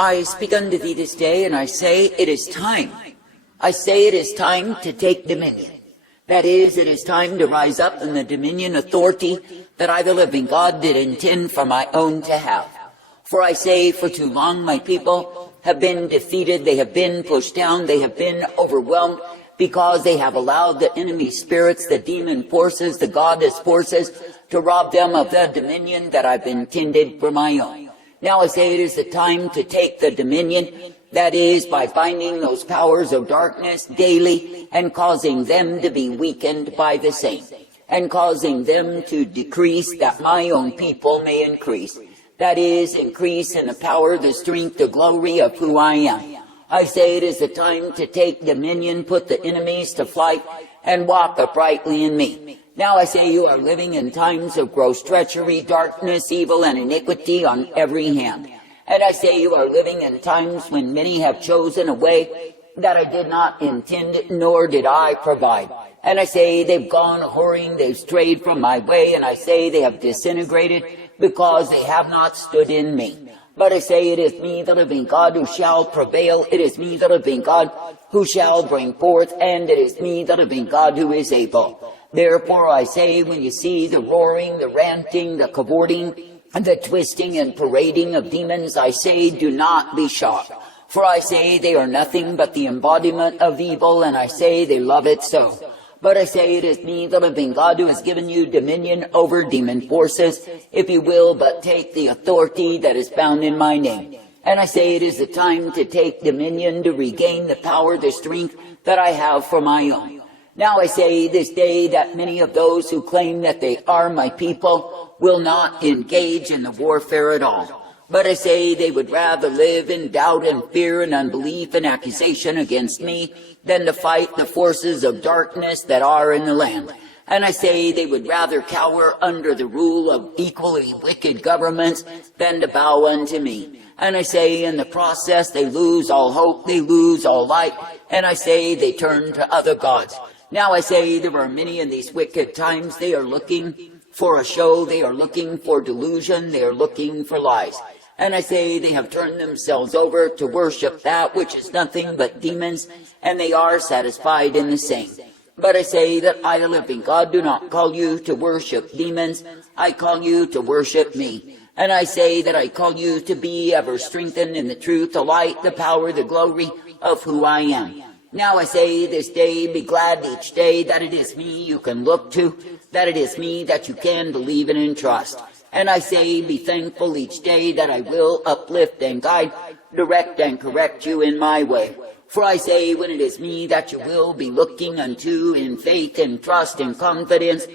I speak unto thee this day, and I say it is time. I say it is time to take dominion. That is, it is time to rise up in the dominion authority that I, the living God, did intend for my own to have. For I say, for too long my people have been defeated, they have been pushed down, they have been overwhelmed, because they have allowed the enemy spirits, the demon forces, the godless forces, to rob them of the dominion that I've intended for my own. Now I say it is the time to take the dominion, that is, by binding those powers of darkness daily and causing them to be weakened by the same, and causing them to decrease that my own people may increase. That is, increase in the power, the strength, the glory of who I am. I say it is the time to take dominion, put the enemies to flight, and walk uprightly in me. Now I say you are living in times of gross treachery, darkness, evil, and iniquity on every hand. And I say you are living in times when many have chosen a way that I did not intend, nor did I provide. And I say they've gone whoring, they've strayed from my way, and I say they have disintegrated because they have not stood in me. But I say it is me, the living God, who shall prevail. It is me, the living God, who shall bring forth, and it is me, the living God, who is able. Therefore I say, when you see the roaring, the ranting, the cavorting, and the twisting and parading of demons, I say, do not be shocked. For I say they are nothing but the embodiment of evil, and I say they love it so. But I say it is me, the living God, who has given you dominion over demon forces, if you will but take the authority that is found in my name. And I say it is the time to take dominion, to regain the power, the strength that I have for my own. Now I say this day that many of those who claim that they are my people will not engage in the warfare at all. But I say they would rather live in doubt and fear and unbelief and accusation against me than to fight the forces of darkness that are in the land. And I say they would rather cower under the rule of equally wicked governments than to bow unto me. And I say in the process they lose all hope, they lose all light, and I say they turn to other gods. Now I say there are many in these wicked times, they are looking for a show, they are looking for delusion, they are looking for lies. And I say they have turned themselves over to worship that which is nothing but demons, and they are satisfied in the same. But I say that I, the living God, do not call you to worship demons, I call you to worship me. And I say that I call you to be ever strengthened in the truth, the light, the power, the glory of who I am. Now I say this day, be glad each day that it is me you can look to, that it is me that you can believe in and trust. And I say, be thankful each day that I will uplift and guide, direct and correct you in my way. For I say, when it is me that you will be looking unto in faith and trust and confidence,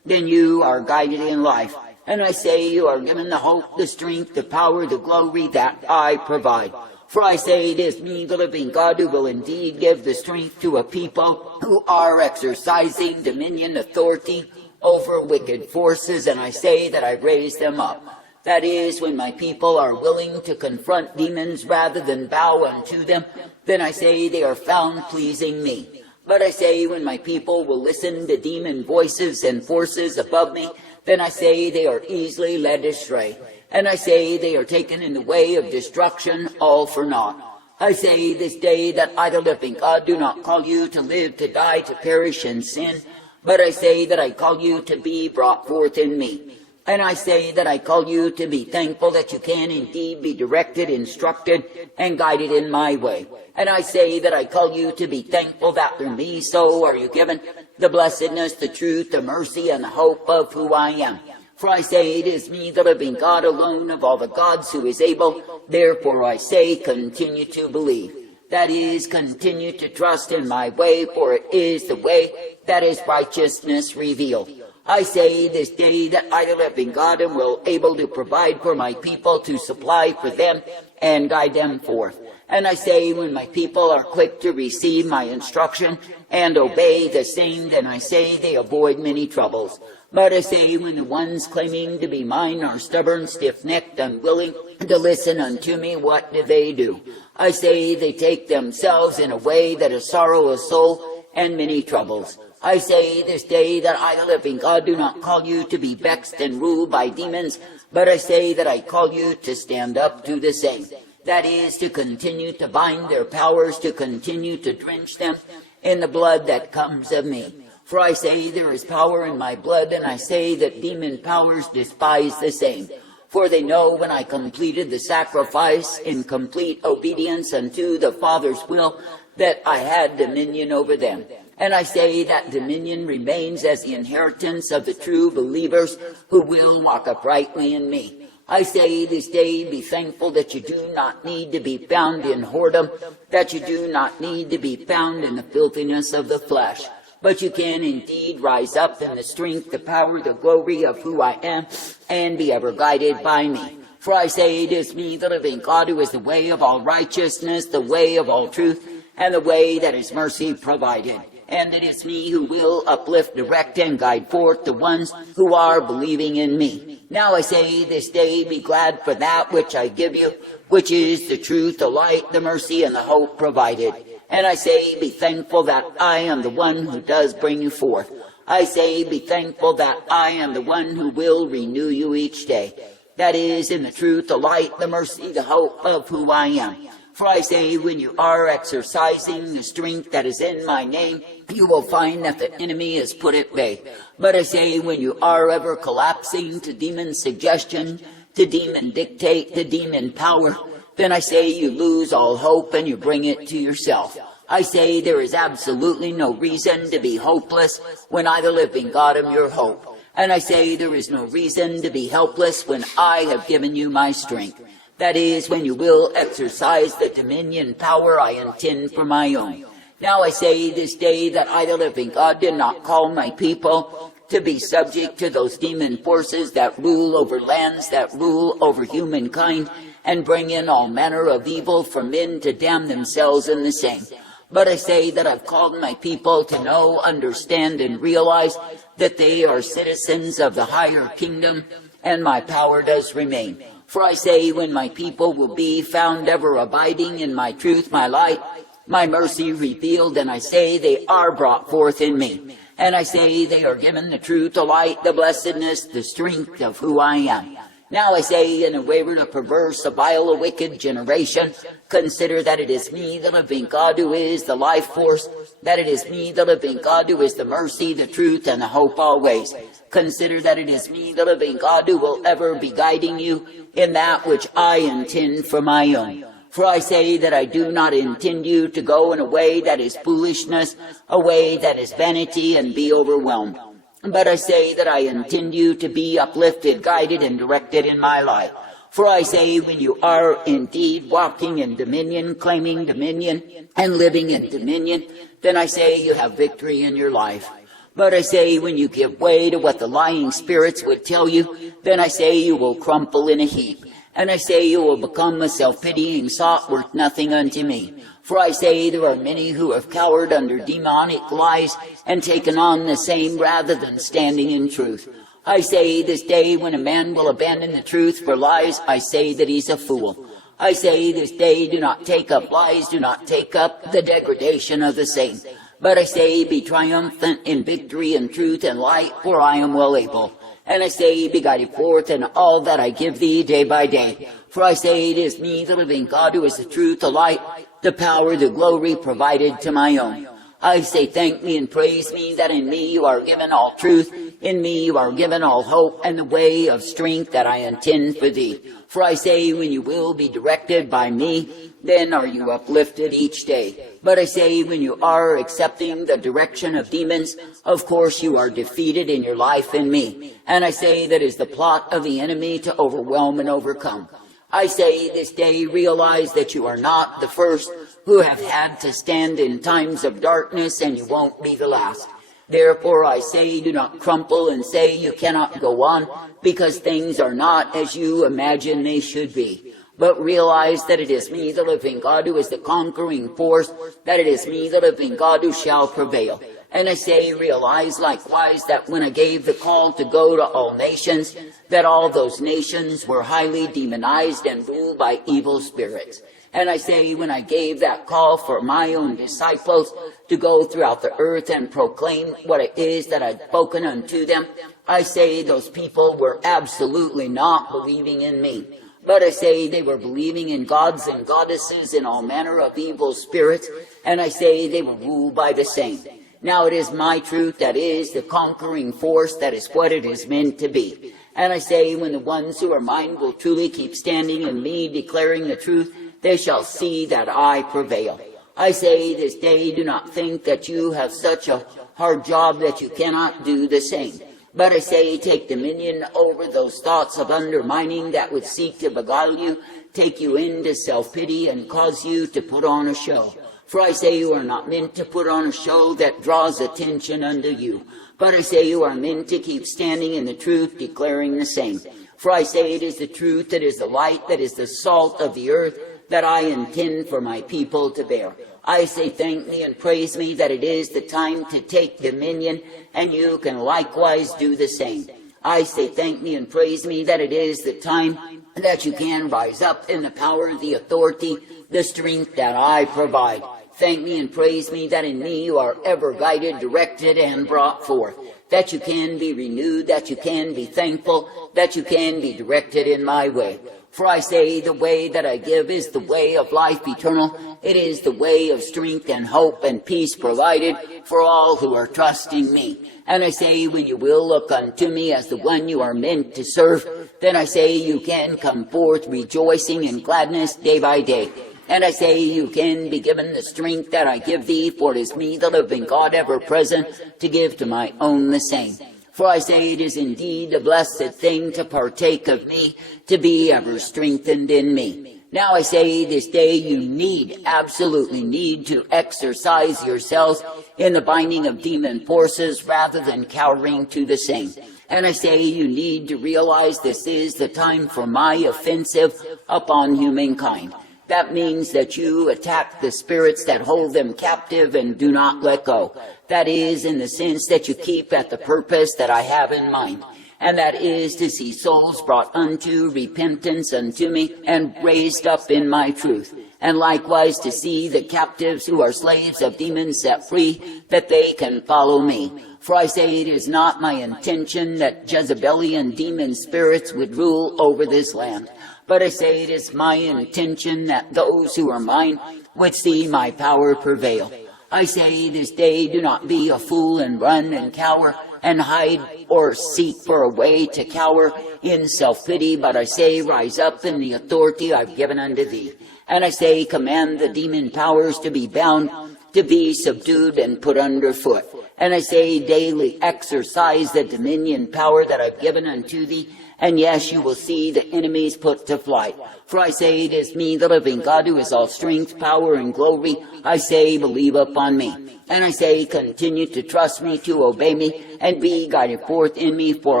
then you are guided in life. And I say, you are given the hope, the strength, the power, the glory that I provide. For I say, it is me, the living God, who will indeed give the strength to a people who are exercising dominion, authority over wicked forces, and I say that I raise them up. That is, when my people are willing to confront demons rather than bow unto them, then I say they are found pleasing me. But I say when my people will listen to demon voices and forces above me, then I say they are easily led astray. And I say they are taken in the way of destruction, all for naught. I say this day that I, the living God, do not call you to live, to die, to perish in sin, but I say that I call you to be brought forth in me. And I say that I call you to be thankful that you can indeed be directed, instructed, and guided in my way. And I say that I call you to be thankful that through me so are you given the blessedness, the truth, the mercy, and the hope of who I am. For I say it is me, the living God alone of all the gods, who is able. Therefore I say, continue to believe. That is, continue to trust in my way, for it is the way that is righteousness revealed. I say this day that I, the living God, am well able to provide for my people, to supply for them and guide them forth. And I say when my people are quick to receive my instruction and obey the same, then I say they avoid many troubles. But I say when the ones claiming to be mine are stubborn, stiff-necked, unwilling to listen unto me, what do? I say they take themselves in a way that is sorrow of soul and many troubles. I say this day that I, the living God, do not call you to be vexed and ruled by demons, but I say that I call you to stand up to the same. That is, to continue to bind their powers, to continue to drench them in the blood that comes of me. For I say there is power in my blood, and I say that demon powers despise the same. For they know when I completed the sacrifice in complete obedience unto the Father's will, that I had dominion over them. And I say that dominion remains as the inheritance of the true believers who will walk uprightly in me. I say this day, be thankful that you do not need to be found in whoredom, that you do not need to be found in the filthiness of the flesh, but you can indeed rise up in the strength, the power, the glory of who I am, and be ever guided by me. For I say it is me, the living God, who is the way of all righteousness, the way of all truth, and the way that is mercy provided. And it is me who will uplift, direct, and guide forth the ones who are believing in me. Now I say this day, be glad for that which I give you, which is the truth, the light, the mercy, and the hope provided. And I say, be thankful that I am the one who does bring you forth. I say, be thankful that I am the one who will renew you each day. That is, in the truth, the light, the mercy, the hope of who I am. For I say, when you are exercising the strength that is in my name, you will find that the enemy is put at bay. But I say, when you are ever collapsing to demon suggestion, to demon dictate, to demon power, then I say you lose all hope and you bring it to yourself. I say there is absolutely no reason to be hopeless when I, the living God, am your hope. And I say there is no reason to be helpless when I have given you my strength. That is, when you will exercise the dominion power I intend for my own. Now I say this day that I, the living God, did not call my people to be subject to those demon forces that rule over lands, that rule over humankind, and bring in all manner of evil for men to damn themselves in the same. But I say that I've called my people to know, understand, and realize that they are citizens of the higher kingdom, and my power does remain. For I say, when my people will be found ever abiding in my truth, my light, my mercy revealed, and I say they are brought forth in me. And I say they are given the truth, the light, the blessedness, the strength of who I am. Now I say, in a wayward, a perverse, a vile, a wicked generation, consider that it is me, the living God, who is the life force, that it is me, the living God, who is the mercy, the truth, and the hope always. Consider that it is me, the living God, who will ever be guiding you in that which I intend for my own. For I say that I do not intend you to go in a way that is foolishness, a way that is vanity, and be overwhelmed. But I say that I intend you to be uplifted, guided, and directed in my life. For I say, when you are indeed walking in dominion, claiming dominion, and living in dominion, then I say you have victory in your life. But I say, when you give way to what the lying spirits would tell you, then I say you will crumple in a heap. And I say you will become a self-pitying sot worth nothing unto me. For I say there are many who have cowered under demonic lies and taken on the same rather than standing in truth. I say this day, when a man will abandon the truth for lies, I say that he's a fool. I say this day, do not take up lies, do not take up the degradation of the same. But I say, be triumphant in victory and truth and light, for I am well able. And I say, be guided forth in all that I give thee day by day. For I say, it is me, the living God, who is the truth, the light, the power, the glory provided to my own. I say, thank me and praise me, that in me you are given all truth, in me you are given all hope, and the way of strength that I intend for thee. For I say, when you will be directed by me, then are you uplifted each day. But I say, when you are accepting the direction of demons, of course you are defeated in your life in me. And I say that is the plot of the enemy to overwhelm and overcome. I say this day, realize that you are not the first who have had to stand in times of darkness, and you won't be the last. Therefore I say, do not crumple and say you cannot go on, because things are not as you imagine they should be. But realize that it is me, the living God, who is the conquering force, that it is me, the living God, who shall prevail. And I say, realize likewise that when I gave the call to go to all nations, that all those nations were highly demonized and ruled by evil spirits. And I say, when I gave that call for my own disciples to go throughout the earth and proclaim what it is that I'd spoken unto them, I say those people were absolutely not believing in me. But I say they were believing in gods and goddesses and all manner of evil spirits, and I say they were ruled by the same. Now it is my truth that is the conquering force, that is what it is meant to be. And I say, when the ones who are mine will truly keep standing in me, declaring the truth, they shall see that I prevail. I say this day, do not think that you have such a hard job that you cannot do the same. But I say, take dominion over those thoughts of undermining that would seek to beguile you, take you into self-pity, and cause you to put on a show. For I say you are not meant to put on a show that draws attention unto you. But I say you are meant to keep standing in the truth, declaring the same. For I say it is the truth that is the light, that is the salt of the earth, that I intend for my people to bear. I say thank me and praise me that it is the time to take dominion, and you can likewise do the same. I say thank me and praise me that it is the time that you can rise up in the power, the authority, the strength that I provide. Thank me and praise me that in me you are ever guided, directed, and brought forth, that you can be renewed, that you can be thankful, that you can be directed in my way. For I say the way that I give is the way of life eternal. It is the way of strength and hope and peace provided for all who are trusting me. And I say, when you will look unto me as the one you are meant to serve, then I say you can come forth rejoicing in gladness day by day. And I say you can be given the strength that I give thee, for it is me, the living God, ever present, to give to my own the same. For I say it is indeed a blessed thing to partake of me, to be ever strengthened in me. Now I say this day you absolutely need to exercise yourselves in the binding of demon forces rather than cowering to the same. And I say you need to realize this is the time for my offensive upon humankind. That means that you attack the spirits that hold them captive and do not let go. That is in the sense that you keep at the purpose that I have in mind. And that is to see souls brought unto repentance unto me and raised up in my truth. And likewise to see the captives who are slaves of demons set free, that they can follow me. For I say it is not my intention that Jezebelian demon spirits would rule over this land. But I say it is my intention that those who are mine would see my power prevail. I say this day, do not be a fool and run and cower and hide or seek for a way to cower in self-pity, but I say rise up in the authority I've given unto thee. And I say command the demon powers to be bound, to be subdued and put underfoot. And I say daily exercise the dominion power that I've given unto thee, and yes, you will see the enemies put to flight. For I say it is me, the living God, who is all strength, power, and glory. I say believe upon me. And I say continue to trust me, to obey me, and be guided forth in me, for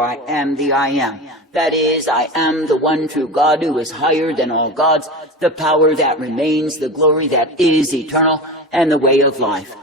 I am the I am. That is, I am the one true God who is higher than all gods, the power that remains, the glory that is eternal, and the way of life.